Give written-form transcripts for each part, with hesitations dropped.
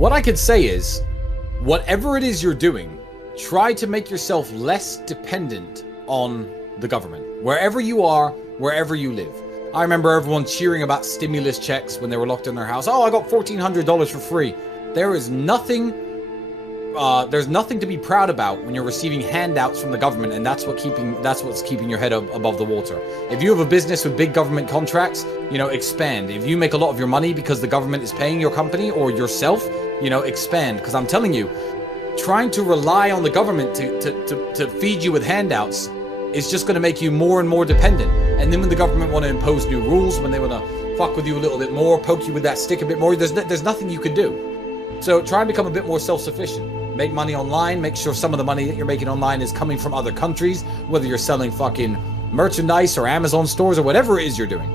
What I could say is, whatever it is you're doing, try to make yourself less dependent on the government. Wherever you are, wherever you live. I remember everyone cheering about stimulus checks when they were locked in their house. Oh, I got $1,400 for free. There is nothing... there's nothing to be proud about when you're receiving handouts from the government, and that's what's keeping your head above the water. If you have a business with big government contracts, expand. If you make a lot of your money because the government is paying your company or yourself, expand. Because I'm telling you, trying to rely on the government to feed you with handouts is just going to make you more and more dependent. And then when the government want to impose new rules, when they want to fuck with you a little bit more, poke you with that stick a bit more, there's nothing you can do. So try and become a bit more self-sufficient. Make money online, make sure some of the money that you're making online is coming from other countries, whether you're selling fucking merchandise or Amazon stores or whatever it is you're doing.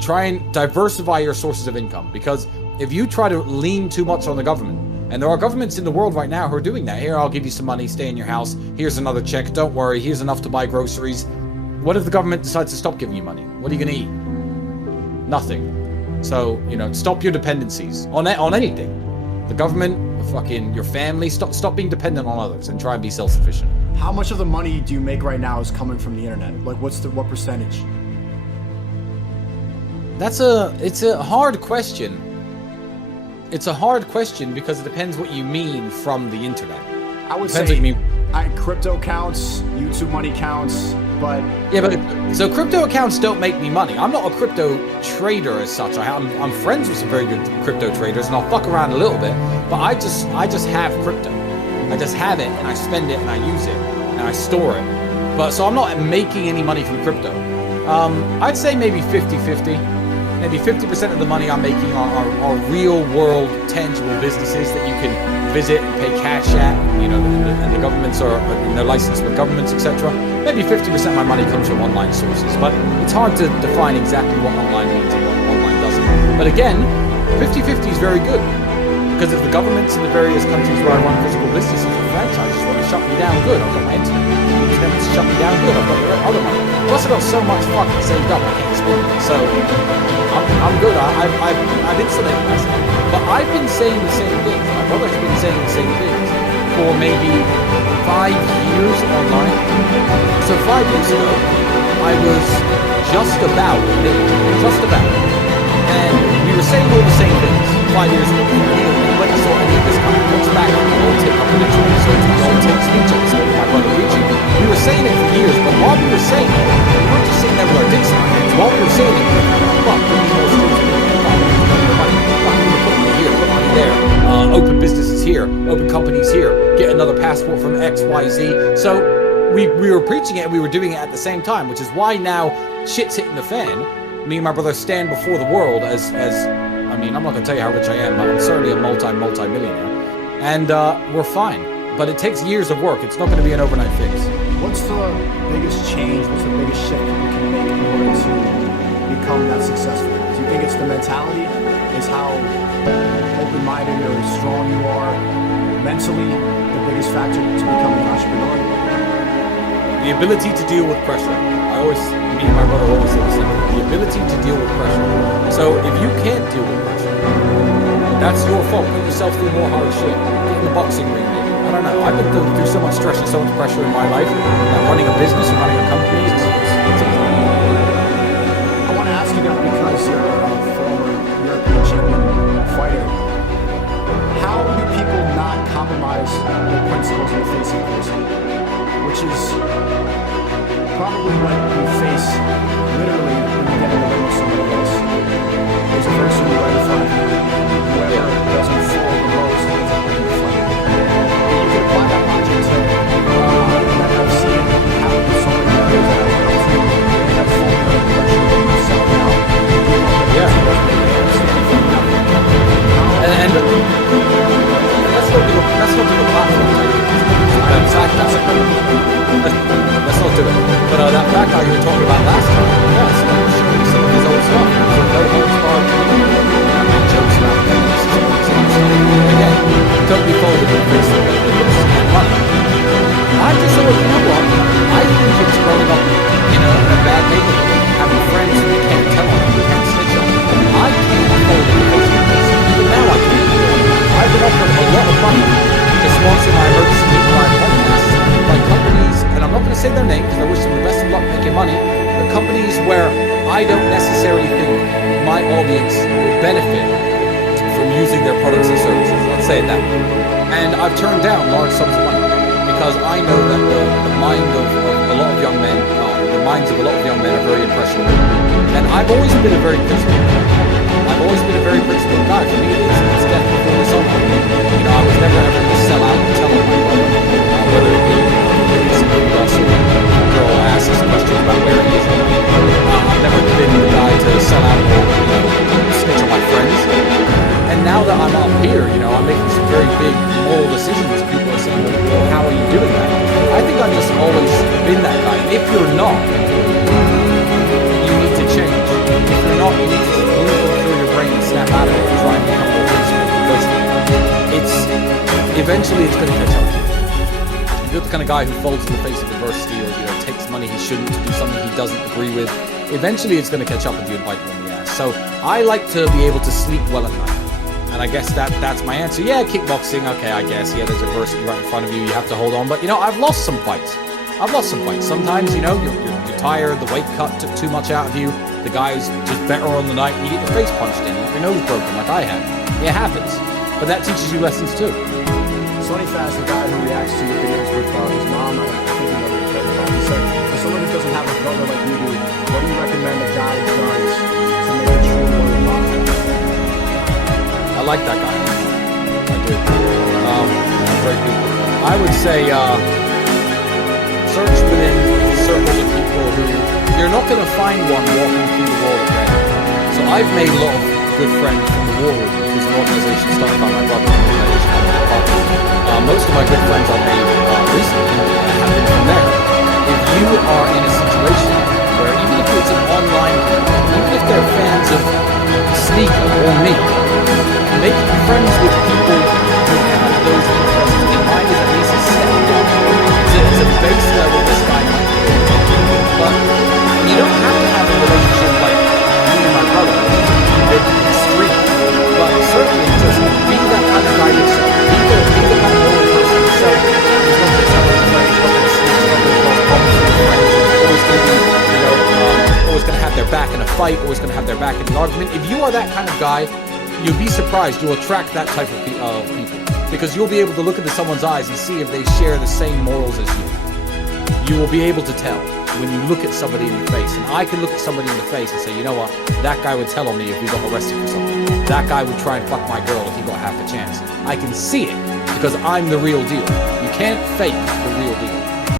Try and diversify your sources of income, because if you try to lean too much on the government, and there are governments in the world right now who are doing that. Here, I'll give you some money, stay in your house, here's another check, don't worry, here's enough to buy groceries. What if the government decides to stop giving you money? What are you gonna eat? Nothing. So, stop your dependencies on anything. The government, fucking your family, stop being dependent on others and try and be self-sufficient. How much of the money do you make right now is coming from the internet? Like what percentage? It's a hard question. It's a hard question because it depends what you mean from the internet. I would say crypto counts, YouTube money counts, but... Yeah, so crypto accounts don't make me money. I'm not a crypto trader as such. I'm friends with some very good crypto traders, and I'll fuck around a little bit, but I just have crypto. I just have it, and I spend it, and I use it, and I store it. So I'm not making any money from crypto. I'd say maybe 50-50. Maybe 50% of the money I'm making are real-world, tangible businesses that you can visit and pay cash at, and the governments they're licensed with governments, etc. Maybe 50% of my money comes from online sources, but it's hard to define exactly what online means and what online doesn't. But again, 50-50 is very good, because if the governments in the various countries where I run physical businesses or franchises want to shut me down, good, I've got my internet. If they want to shut me down, good, I've got the other money. Plus I've got so much fucking saved up, I can't spend it. So I'm good. I've insulated myself. But I've been saying the same things. My brother's been saying the same things for maybe 5 years online. So 5 years ago, I was just about, and we were saying all the same things 5 years ago. When you saw any of this coming, looks back at the old take confidential episodes, the old take speech episode of my brother preaching. We were saying it for years, but while we were saying it, we weren't just sitting there with our dicks in our hands. While we were saying it, fuck, we need more streams, we need money, put money here, put money there, open businesses here, open companies here, get another passport from X, Y, Z. So we were preaching it and we were doing it at the same time, which is why now shit's hitting the fan. Me and my brother stand before the world as I'm not going to tell you how rich I am, but I'm certainly a multi-millionaire. And we're fine. But it takes years of work. It's not going to be an overnight fix. What's the biggest change, what's the biggest shift people can make in order to become that successful? Do you think it's the mentality? Is how open-minded or strong you are mentally the biggest factor to becoming an entrepreneur? The ability to deal with pressure. Me and my brother always say the same thing. The ability to deal with pressure. So if you can't deal with pressure, that's your fault. Put yourself through more hard shit. Get in the boxing ring. I don't know. I've been going through so much stress and so much pressure in my life. That running a business and running a company, it's I want to ask you that because you're a former European champion fighter. How do people not compromise their principles in the face of adversity? Which is probably what we face literally when we get in the ring with somebody else. There's adversity right in front of you. Whoever doesn't fall the most is in the fight. You can apply that logic to that I've seen happen with so many others that I've worked with. They end up falling under pressure, they themselves out. Yeah. And let's not do the platform. Let's not do it. But that back guy you were talking about last time, yeah, showing some of his old stuff. Very hard to make jokes about I don't necessarily think my audience will benefit from using their products and services. Let's say it that way. And I've turned down large sums of money because I know that the mind of a lot of young men, the minds of a lot of young men are very impressionable. And I've always been a very principled guy. I've always been a very principled guy. For me, it's death before dishonor. You know, I was never ever going to sell out and tell on my brother, whether it be somebody else or a girl asks a question about where he is. I've never been the guy to sell out or, snitch on my friends. And now that I'm up here, I'm making some very big moral decisions. People are saying, well, how are you doing that? I think I've just always been that guy. And if you're not, you need to change. If you're not, you need to just move through your brain and snap out of it and try and become more principled. Because eventually it's going to catch up. If you're the kind of guy who folds in the face of adversity or, takes money he shouldn't to do something he doesn't agree with, eventually it's going to catch up with you and bite you in the ass. So I like to be able to sleep well at night. And I guess that's my answer. Yeah, kickboxing, okay, I guess. Yeah, there's adversity right in front of you. You have to hold on. But, I've lost some fights. Sometimes, you're tired. The weight cut took too much out of you. The guy's just better on the night. You get your face punched in. Your nose broken like I had. It happens. But that teaches you lessons, too. Sonny Fast, the guy who reacts to your videos with his mom, I think you know what he's talking about. He said, for someone who doesn't have a brother like you do, what do you recommend a guy does to make a true loyal bond? I like that guy. I do. Very good. I would say search within circles of people who you're not going to find one walking through the wall of red. So I've made a lot of good friends from the War Room, which is an organization started by my brother. Most of my good friends I've made recently have been from there. If you are in a situation where even if it's an online group, even if they're fans of Sneaker or me, making friends with people who have those interests in mind is at least a step. It's a base level this guy might be. But you don't have to have a relationship like me and my brother, a bit extreme. But certainly just be that kind of guy yourself. Be the kind of loyal person yourself who's not going to tell your friends, not going to snitch, not going to cause problems with your friends, always going to be, always going to have their back in a fight, always going to have their back in an argument. If you are that kind of guy, you'll be surprised. You'll attract that type of people because you'll be able to look into someone's eyes and see if they share the same morals as you. You will be able to tell when you look at somebody in the face. And I can look at somebody in the face and say, you know what? That guy would tell on me if he got arrested for something. That guy would try and fuck my girl if he got half a chance. I can see it because I'm the real deal. You can't fake the real deal.